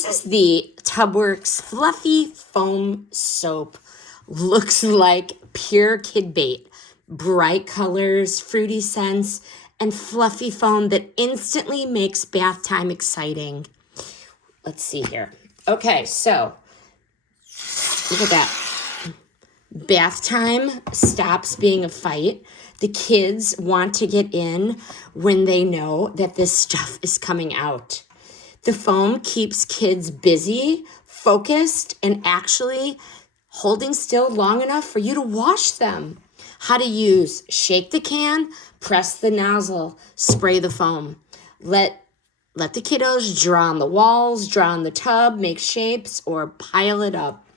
This is the Tubworks Fluffy Foam Soap. Looks like pure kid bait. Bright colors, fruity scents, and fluffy foam that instantly makes bath time exciting. Let's see here. Okay, so look at that. Bath time stops being a fight. The kids want to get in when they know that this stuff is coming out. The foam keeps kids busy, focused, and actually holding still long enough for you to wash them. How to use: shake the can, press the nozzle, spray the foam. Let the kiddos draw on the walls, draw on the tub, make shapes, or pile it up.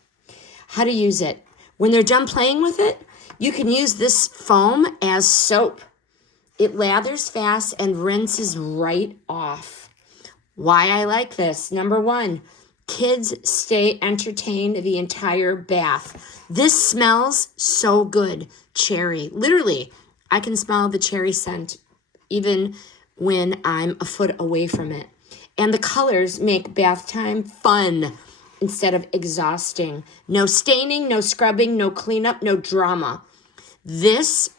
How to use it: when they're done playing with it, you can use this foam as soap. It lathers fast and rinses right off. Why I like this: number one, kids stay entertained the entire bath. This smells so good. Cherry. Literally, I can smell the cherry scent even when I'm a foot away from it. And the colors make bath time fun instead of exhausting. No staining, no scrubbing, no cleanup, no drama. This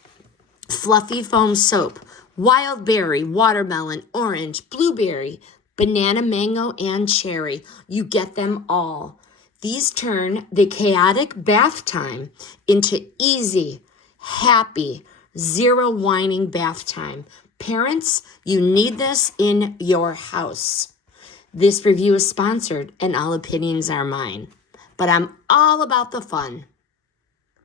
fluffy foam soap: wild berry, watermelon, orange, blueberry, banana, mango, and cherry. You get them all. These turn the chaotic bath time into easy, happy, zero whining bath time. Parents, you need this in your house. This review is sponsored and all opinions are mine, but I'm all about the fun.